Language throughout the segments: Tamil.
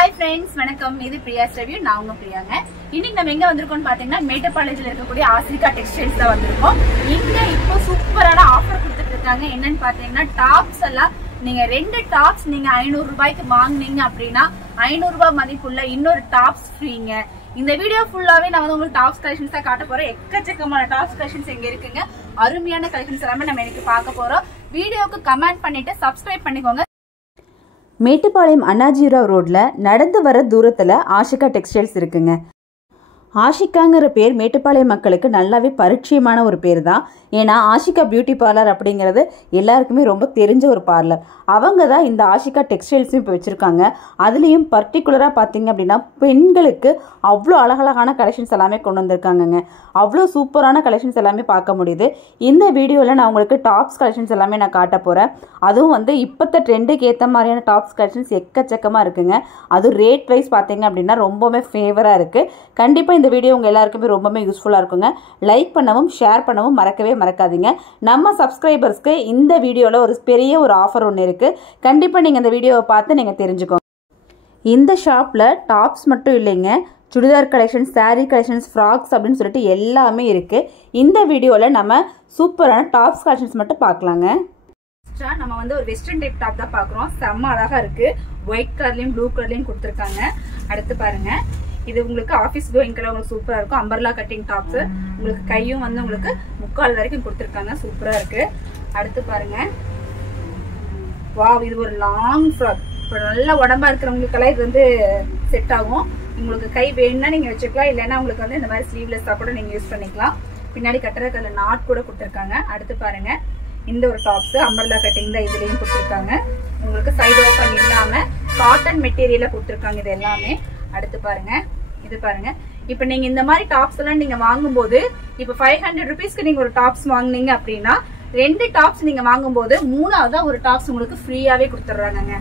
ஹாய் ஃப்ரெண்ட்ஸ், வணக்கம். இது பிரியாஸ் ரிவ்யூ. நான் உங்க பிரியாங்க. இன்னைக்கு நம்ம எங்க வந்திருக்கோம்னு பாத்தீங்கன்னா மேட்டுப்பாளையத்துல இருக்கக்கூடிய ஆசிரிகா டெக்ஸ்டைல்ஸ் தான் வந்திருக்கோம். இங்க இப்போ சூப்பரான ஆஃபர் கொடுத்துட்டு இருக்காங்க. என்னன்னு பாத்தீங்கன்னா டாப்ஸ் எல்லாம் நீங்க 2 டாப்ஸ் நீங்க 500 ரூபாய்க்கு வாங்குனீங்க அப்படின்னா 500 ரூபாய் மதிப்புள்ள இன்னொரு டாப்ஸ் ஃப்ரீங்க. இந்த வீடியோ ஃபுல்லாவே நான் வந்து உங்களுக்கு டாப்ஸ் கலெக்ஷன்ஸ் தான் காட்ட போறேன். எக்கச்சக்கமான டாப்ஸ் கலெக்ஷன்ஸ் இங்க இருக்குங்க. அருமையான கலெக்ஷன்ஸ் எல்லாமே நம்ம இன்னைக்கு பார்க்க போறோம். வீடியோக்கு கமெண்ட் பண்ணிட்டு சப்ஸ்கிரைப் பண்ணிக்கோங்க. மேட்டுப்பாளையம் அண்ணாஜிராவ் ரோட்ல நடந்து வர தூரத்துல ஆஷிகா டெக்ஸ்டைல்ஸ் இருக்குங்க. ஆஷிகாங்கிற பேர் மேட்டுப்பாளையம் மக்களுக்கு நல்லாவே பரிச்சயமான ஒரு பேர் தான். ஏன்னா ஆஷிகா பியூட்டி பார்லர் அப்படிங்கிறது எல்லாருக்குமே ரொம்ப தெரிஞ்ச ஒரு பார்லர். அவங்க தான் இந்த ஆஷிகா டெக்ஸ்டைல்ஸும் இப்போ வச்சுருக்காங்க. அதுலேயும் பர்டிகுலராக பார்த்தீங்க அப்படின்னா பெண்களுக்கு அவ்வளோ அழகழகான கலெக்ஷன்ஸ் எல்லாமே கொண்டு வந்திருக்காங்கங்க. அவ்வளோ சூப்பரான கலெக்ஷன்ஸ் எல்லாமே பார்க்க முடியுது. இந்த வீடியோவில் நான் உங்களுக்கு டாப்ஸ் கலெக்ஷன்ஸ் எல்லாமே நான் காட்ட போகிறேன். அதுவும் வந்து இப்போத்த ட்ரெண்டுக்கு ஏற்ற மாதிரியான டாப்ஸ் கலெக்ஷன்ஸ் எக்கச்சக்கமாக இருக்குங்க. அதுவும் ரேட் வைஸ் பார்த்தீங்க அப்படின்னா ரொம்பவுமே ஃபேவராக இருக்குது. கண்டிப்பாக இந்த வீடியோ உங்கள் எல்லாருக்குமே ரொம்பவே யூஸ்ஃபுல்லாக இருக்குங்க. லைக் பண்ணவும் ஷேர் பண்ணவும் மறக்காதீங்க. நம்ம சப்ஸ்கிரைபர்ஸ்க்கு இந்த வீடியோவில் ஒரு பெரிய ஒரு ஆஃபர் ஒன்று இருக்குது. கண்டிப்பாக நீங்கள் இந்த வீடியோவை பார்த்து நீங்கள் தெரிஞ்சுக்கோங்க. இந்த ஷாப்பில் டாப்ஸ் மட்டும் இல்லைங்க, churidar collections, sari collections, frocks அப்படின்னு சொல்லிட்டு எல்லாமே இருக்குது. இந்த வீடியோவில் நம்ம சூப்பரான டாப்ஸ் கலெக்ஷன்ஸ் மட்டும் பார்க்கலாங்க. நம்ம வந்து ஒரு வெஸ்டர்ன் டைப் டாப் தான் பார்க்குறோம். செம்ம அழகா இருக்கு. ஒயிட் கலர்லையும் ப்ளூ கலர்லையும் கொடுத்துருக்காங்க. அடுத்து பாருங்க, இது உங்களுக்கு ஆஃபீஸ் கோயிங் கலர் உங்களுக்கு சூப்பரா இருக்கும். அம்பர்லா கட்டிங் டாப்ஸ், உங்களுக்கு கையும் வந்து உங்களுக்கு முக்கால் வரைக்கும் கொடுத்துருக்காங்க. சூப்பரா இருக்கு. அடுத்து பாருங்க, வாவ், இது ஒரு லாங் ஃப்ராக். இப்போ நல்ல உடம்பா இருக்கிறவங்களுக்கெல்லாம் இது வந்து செட் ஆகும். உங்களுக்கு கை வேணும்னா நீங்க வச்சுக்கலாம், இல்லைன்னா உங்களுக்கு வந்து இந்த மாதிரி ஸ்லீவ்லெஸ்ஸா கூட நீங்க யூஸ் பண்ணிக்கலாம். பின்னாடி கட்டுறதுல நாட் கூட கொடுத்துருக்காங்க. அடுத்து பாருங்க, இந்த ஒரு டாப்ஸ் அம்பர்லா கட்டிங் தான் இதுலயும் கொடுத்துருக்காங்க. உங்களுக்கு சைடு ஓப்பன் இல்லாம காட்டன் மெட்டீரியல கொடுத்துருக்காங்க இது எல்லாமே. அடுத்து பாருங்க, இது பாருங்க, இப்ப நீங்க இந்த மாதிரி டாப்ஸ் எல்லாம் நீங்க வாங்கும்போது இப்ப 500 ருபீஸ்க்கு நீங்க ஒரு டாப்ஸ் வாங்குனீங்க அப்படின்னா 2 டாப்ஸ் நீங்க வாங்கும்போது 3ஆவதா ஒரு டாப்ஸ் உங்களுக்கு ஃப்ரீயாவே கொடுத்துட்றாங்க.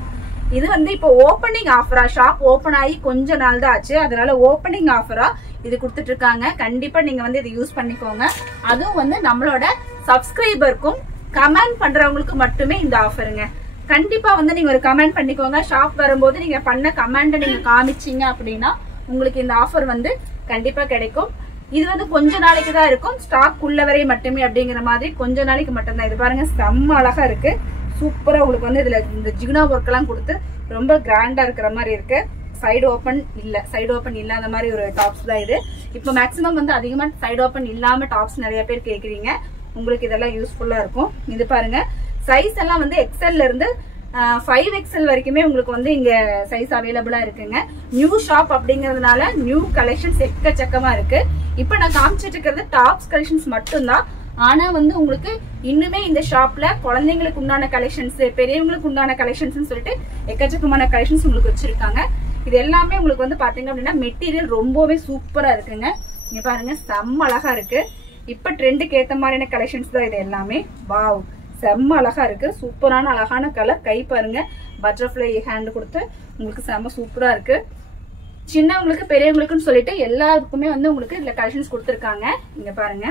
இது வந்து இப்போ ஓப்பனிங் ஆஃபரா, ஷாப் ஓபன் ஆகி கொஞ்ச நாள் தான் ஆச்சு, அதனால ஓப்பனிங் ஆஃபரா இது கொடுத்துட்டு இருக்காங்க. கண்டிப்பா நீங்க வந்து இதை யூஸ் பண்ணிக்கோங்க. அதுவும் வந்து நம்மளோட சப்ஸ்கிரைபருக்கும் கமெண்ட் பண்றவங்களுக்கு மட்டுமே இந்த ஆஃபருங்க. கண்டிப்பா வந்து நீங்க ஒரு கமெண்ட் பண்ணிக்கோங்க. ஷாப் வரும்போது நீங்க பண்ண கமெண்ட் நீங்க காமிச்சீங்க அப்படின்னா உங்களுக்கு இந்த ஆஃபர் வந்து கண்டிப்பா கிடைக்கும். இது வந்து கொஞ்ச நாளைக்கு தான் இருக்கும், ஸ்டாக் உள்ள வரை மட்டுமே அப்படிங்கிற மாதிரி கொஞ்ச நாளைக்கு மட்டும்தான். இது பாருங்க, செம்ம அழகா இருக்கு. சூப்பரா உங்களுக்கு வந்து இதுல இந்த ஜிக்னா ஒர்க் எல்லாம் கொடுத்து ரொம்ப கிராண்டா இருக்கிற மாதிரி இருக்கு. சைடு ஓப்பன் இல்ல, சைடு ஓப்பன் இல்லாத மாதிரி ஒரு டாப்ஸ் தான் இது. இப்போ மேக்சிமம் வந்து அதிகமா சைடு ஓப்பன் இல்லாம டாப்ஸ் நிறைய பேர் கேக்குறீங்க. உங்களுக்கு இதெல்லாம் யூஸ்ஃபுல்லா இருக்கும். இது பாருங்க, சைஸ் எல்லாம் வந்து எக்ஸ்எல்ல இருந்து 5XL வரைக்குமே உங்களுக்கு வந்து இங்க சைஸ் அவைலபிளா இருக்குங்க. நியூ ஷாப் அப்படிங்கறதுனால நியூ கலெக்ஷன்ஸ் எக்கச்சக்கமா இருக்கு. இப்ப நான் காமிச்சிட்டு இருக்கிறது டாப்ஸ் கலெக்ஷன்ஸ் மட்டும்தான். ஆனா வந்து உங்களுக்கு இன்னுமே இந்த ஷாப்ல குழந்தைங்களுக்கு உண்டான கலெக்ஷன்ஸ், பெரியவங்களுக்கு உண்டான கலெக்ஷன்ஸ் சொல்லிட்டு எக்கச்சக்கமான கலெக்ஷன்ஸ் உங்களுக்கு வச்சிருக்காங்க. இது எல்லாமே உங்களுக்கு வந்து பாத்தீங்க அப்படின்னா மெட்டீரியல் ரொம்பவே சூப்பரா இருக்குங்க. இங்க பாருங்க, செம்ம அழகா இருக்கு. இப்ப ட்ரெண்டுக்கு ஏத்த மாதிரியான கலெக்ஷன்ஸ் தான் இது எல்லாமே. வாவ், செம்ம அழகா இருக்கு. சூப்பரான அழகான கலர். கை பாருங்க, பட்டர்ஃபிளை ஹேண்ட் கொடுத்து உங்களுக்கு செம்ம சூப்பரா இருக்கு. சின்னவங்களுக்கு பெரியவங்களுக்குன்னு சொல்லிட்டு எல்லாருக்குமே வந்து உங்களுக்கு இதுல கலெக்ஷன்ஸ் கொடுத்துருக்காங்க. இங்க பாருங்க,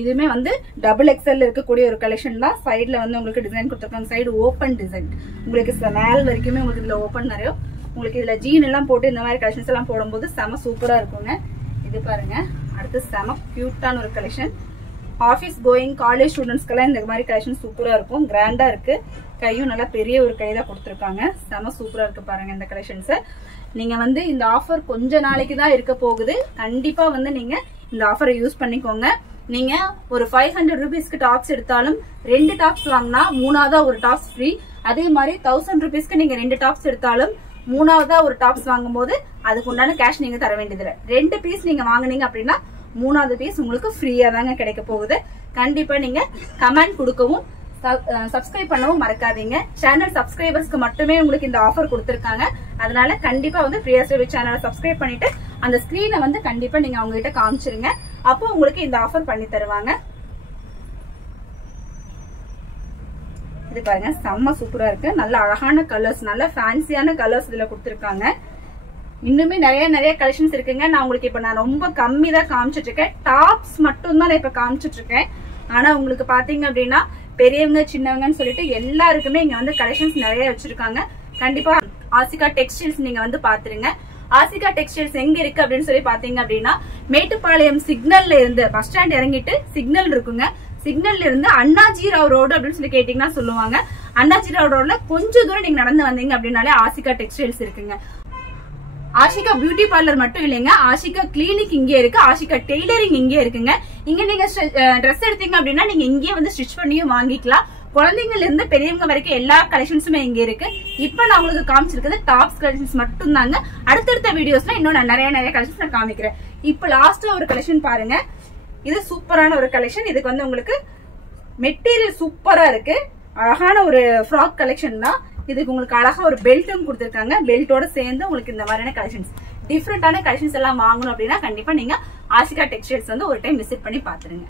இதுவுமே வந்து XXL இருக்கக்கூடிய ஒரு கலெக்ஷன் தான். சைட்ல வந்து உங்களுக்கு டிசைன் கொடுத்துருக்காங்க. சைடு ஓப்பன் டிசைன் உங்களுக்கு மேல் வரைக்குமே உங்களுக்கு இதுல ஓப்பன் நிறைய. உங்களுக்கு இதுல ஜீன் எல்லாம் போட்டு இந்த மாதிரி கலெக்ஷன்ஸ் எல்லாம் போடும்போது செம சூப்பரா இருக்குங்க. இது பாருங்க, அடுத்து செம கியூட்டான ஒரு கலெக்ஷன். ஆஃபீஸ் கோயிங் காலேஜ் ஸ்டூடெண்ட்ஸ்க்கெல்லாம் இந்த மாதிரி கலெக்ஷன் சூப்பரா இருக்கும். கிராண்டா இருக்கு. கையும் நல்லா பெரிய ஒரு கை தான் கொடுத்துருக்காங்க. செம சூப்பரா இருக்கு பாருங்க இந்த கலெக்ஷன்ஸ். நீங்க வந்து இந்த ஆஃபர் கொஞ்ச நாளைக்கு தான் இருக்க போகுது. கண்டிப்பா வந்து நீங்க இந்த ஆஃபரை யூஸ் பண்ணிக்கோங்க. நீங்க ஒரு 500 ருபீஸ்க்கு டாப்ஸ் எடுத்தாலும் 2 டாப்ஸ் வாங்கினா 3ஆவதா ஒரு டாப்ஸ் ஃப்ரீ. அதே மாதிரி 1000 ருபீஸ்க்கு நீங்க 2 டாப்ஸ் எடுத்தாலும் 3ஆவதா ஒரு டாப்ஸ் வாங்கும் போது அதுக்கு உண்டான கேஷ் நீங்க தர வேண்டியது. 2 பீஸ் நீங்க வாங்குனீங்க அப்படின்னா 3ஆவது பீஸ் உங்களுக்கு ஃப்ரீயா தாங்க கிடைக்க போகுது. கண்டிப்பா நீங்க கமெண்ட் கொடுக்கவும் சப்ஸ்கிரைப் பண்ணவும் மறக்காதீங்க. சேனல் சப்ஸ்கிரைபர்ஸ்க்கு மட்டுமே உங்களுக்கு இந்த ஆஃபர் கொடுத்திருக்காங்க. அதனால கண்டிப்பா வந்து பிரியாஸ் ரிவ்யூ சேனலை சப்ஸ்கிரைப் பண்ணிட்டு அந்த ஸ்கிரீனை வந்து கண்டிப்பா நீங்க அவங்க கிட்ட காமிச்சிருங்க. அப்போ உங்களுக்கு இந்த ஆஃபர் பண்ணி தருவாங்க. இது பாருங்க, செம்ம சூப்பரா இருக்கு. நல்ல அழகான கலர்ஸ், நல்ல ஃபேன்சியான கலர்ஸ் இதுல கொடுத்திருக்காங்க. இன்னுமே நிறைய கலெக்ஷன்ஸ் இருக்குங்க. நான் உங்களுக்கு இப்ப ரொம்ப கம்மி தான் காமிச்சிட்டு இருக்கேன். டாப்ஸ் மட்டும் தான் நான் இப்ப காமிச்சிட்டு இருக்கேன். ஆனா உங்களுக்கு பாத்தீங்க அப்படின்னா பெரியவங்க சின்னவங்கன்னு சொல்லிட்டு எல்லாருக்குமே இங்க வந்து கலெக்ஷன்ஸ் நிறைய வச்சிருக்காங்க. கண்டிப்பா ஆசிகா டெக்ஸ்டைல்ஸ் நீங்க வந்து பாத்துருங்க. ஆசிகா டெக்ஸ்டைல்ஸ் எங்க இருக்கு அப்படின்னு சொல்லி பாத்தீங்க அப்படின்னா மேட்டுப்பாளையம் சிக்னல்ல இருந்து பஸ் ஸ்டாண்ட் இறங்கிட்டு சிக்னல் இருக்குங்க. சிக்னல்ல இருந்து அண்ணாஜிராவ் ரோடு அப்படின்னு சொல்லி கேட்டீங்கன்னா சொல்லுவாங்க. அண்ணாஜிராவ் ரோட்ல கொஞ்சம் தூரம் நீங்க நடந்து வந்தீங்க அப்படின்னாலே ஆசிகா டெக்ஸ்டைல்ஸ் இருக்குங்க. ஆஷிகா பியூட்டி பார்லர் மட்டும் இல்லைங்க, ஆஷிகா கிளினிக் இங்கே இருக்கு, ஆஷிகா டெய்லரிங் இங்கே இருக்குங்க. இங்க நீங்க ட்ரெஸ் எடுத்தீங்க அப்படின்னா நீங்க இங்கே வந்து ஸ்டிச் பண்ணியும் வாங்கிக்கலாம். குழந்தைங்கள்ல இருந்து பெரியவங்க வரைக்கும் எல்லா கலெக்ஷன்ஸுமே இங்க இருக்கு. இப்ப நான் உங்களுக்கு காமிச்சிருக்கிறது டாப்ஸ் கலெக்ஷன்ஸ் மட்டும் தாங்க. அடுத்தடுத்த வீடியோஸ்ல இன்னும் நான் நிறைய கலெக்ஷன்ஸ் நான் காமிக்கிறேன். இப்ப லாஸ்டா ஒரு கலெக்ஷன் பாருங்க. இது சூப்பரான ஒரு கலெக்ஷன். இதுக்கு வந்து உங்களுக்கு மெட்டீரியல் சூப்பரா இருக்கு. அழகான ஒரு ஃப்ராக் கலெக்ஷன் தான். இதுக்கு உங்களுக்கு அழகா ஒரு பெல்ட்டும் கொடுத்திருக்காங்க. பெல்ட்டோட சேர்ந்து உங்களுக்கு இந்த மாதிரியான கலெக்ஷன்ஸ் டிஃப்ரெண்டான கலெக்ஷன்ஸ் எல்லாம் வாங்கணும் அப்படின்னா கண்டிப்பா நீங்க ஆசிகா டெக்ஸ்டைல்ஸ் வந்து ஒரு டைம் விசிட் பண்ணி பாத்துருங்க.